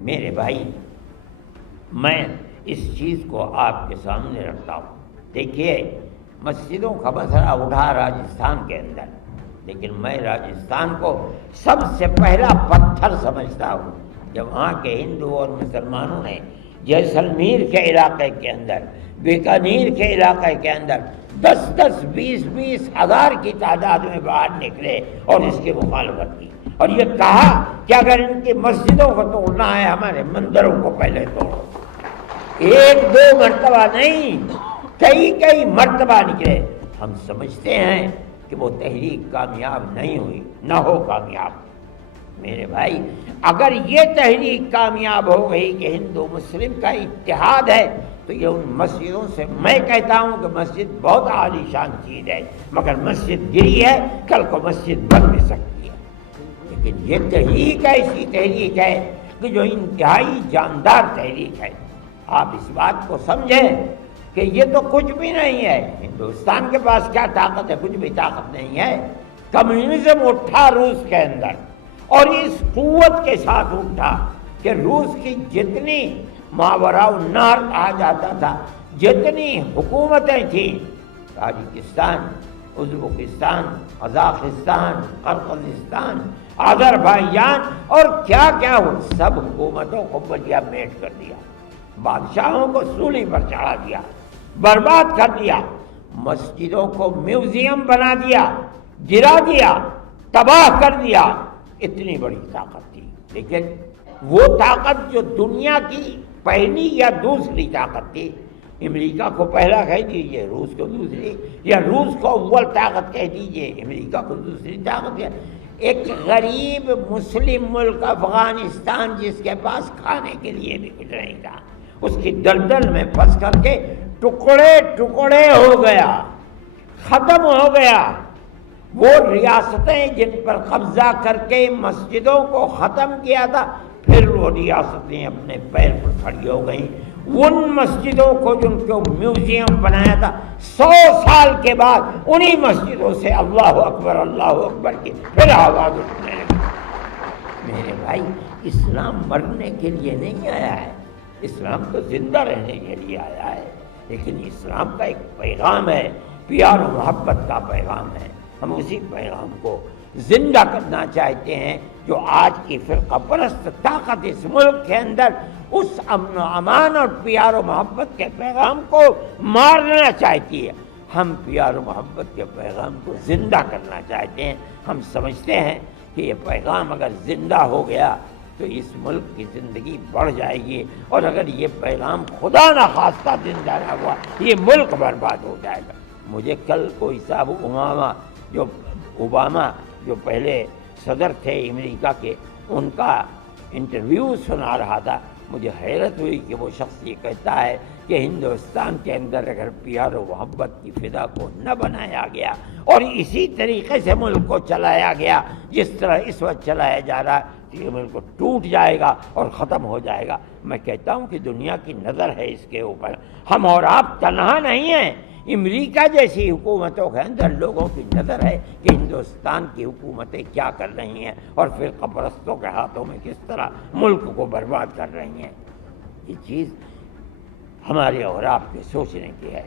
میرے بھائی، میں اس چیز کو آپ کے سامنے رکھتا ہوں. دیکھیے، مسجدوں کا مسئلہ اٹھا راجستھان کے اندر، لیکن میں راجستھان کو سب سے پہلا پتھر سمجھتا ہوں جب وہاں کے ہندو اور مسلمانوں نے جیسلمیر کے علاقے کے اندر، بیکانیر کے علاقے کے اندر 10 20 ہزار کی تعداد میں باہر نکلے اور اس کی مخالفت کی، اور یہ کہا کہ اگر ان کی مسجدوں کو توڑنا ہے ہمارے مندروں کو پہلے توڑو. 1 2 مرتبہ نہیں، کئی مرتبہ نکلے. ہم سمجھتے ہیں کہ وہ تحریک کامیاب نہیں ہوئی، نہ ہو کامیاب. میرے بھائی، اگر یہ تحریک کامیاب ہو گئی کہ ہندو مسلم کا اتحاد ہے، تو یہ ان مسجدوں سے، میں کہتا ہوں کہ مسجد بہت عالی شان چیز ہے، مگر مسجد گری ہے، کل کو مسجد بن بھی سکتی ہے. لیکن یہ تحریک ایسی تحریک ہے کہ جو انتہائی جاندار تحریک ہے. آپ اس بات کو سمجھیں کہ یہ تو کچھ بھی نہیں ہے. ہندوستان کے پاس کیا طاقت ہے؟ کچھ بھی طاقت نہیں ہے. کمیونزم اٹھا روس کے اندر، اور اس قوت کے ساتھ اٹھا کہ روس کی جتنی ماوراء النہر کہا جاتا تھا، جتنی حکومتیں تھیں، تاجکستان، ازبکستان، قزاقستان، قرقیزستان، آذربائیجان اور کیا کیا، وہ سب حکومتوں کو بجیا میٹ کر دیا، بادشاہوں کو سولی پر چڑھا دیا، برباد کر دیا، مسجدوں کو میوزیم بنا دیا، گرا دیا، تباہ کر دیا. اتنی بڑی طاقت تھی. لیکن وہ طاقت جو دنیا کی پہلی یا دوسری طاقت تھی، امریکہ کو پہلا کہہ دیجئے، روس کو دوسری، یا روس کو اول طاقت کہہ دیجئے، امریکہ کو دوسری طاقت. ایک غریب مسلم ملک افغانستان، جس کے پاس کھانے کے لیے بھی کچھ نہیں تھا، اس کی دلدل میں پھنس کر کے ٹکڑے ٹکڑے ہو گیا، ختم ہو گیا. وہ ریاستیں جن پر قبضہ کر کے مسجدوں کو ختم کیا تھا، پھر وہ ریاستیں اپنے پیر پر کھڑی ہو گئیں. ان مسجدوں کو جن کو میوزیم بنایا تھا، 100 سال کے بعد انہی مسجدوں سے اللہ اکبر کی پھر آواز اٹھنے لگی. میرے بھائی، اسلام مرنے کے لیے نہیں آیا ہے، اسلام تو زندہ رہنے کے لیے آیا ہے. لیکن اسلام کا ایک پیغام ہے، پیار و محبت کا پیغام ہے. ہم اسی پیغام کو زندہ کرنا چاہتے ہیں جو آج کی فرقہ پرست طاقت اس ملک کے اندر اس امن و امان اور پیار و محبت کے پیغام کو مارنا چاہتی ہے. ہم پیار و محبت کے پیغام کو زندہ کرنا چاہتے ہیں. ہم سمجھتے ہیں کہ یہ پیغام اگر زندہ ہو گیا تو اس ملک کی زندگی بڑھ جائے گی، اور اگر یہ پیغام خدا نہ خواستہ زندہ نہ ہوا، یہ ملک برباد ہو جائے گا. مجھے کل کوئی صاحب اوباما جو پہلے صدر تھے امریکہ کے، ان کا انٹرویو سنا رہا تھا. مجھے حیرت ہوئی کہ وہ شخص یہ کہتا ہے کہ ہندوستان کے اندر اگر پیار و محبت کی فضا کو نہ بنایا گیا اور اسی طریقے سے ملک کو چلایا گیا جس طرح اس وقت چلایا جا رہا ہے، یہ ملک ٹوٹ جائے گا اور ختم ہو جائے گا. میں کہتا ہوں کہ دنیا کی نظر ہے اس کے اوپر. ہم اور آپ تنہا نہیں ہیں. امریکہ جیسی حکومتوں کے اندر لوگوں کی نظر ہے کہ ہندوستان کی حکومتیں کیا کر رہی ہیں اور فرقہ پرستوں کے ہاتھوں میں کس طرح ملک کو برباد کر رہی ہیں. یہ چیز ہمارے اور آپ کے سوچنے کی ہے.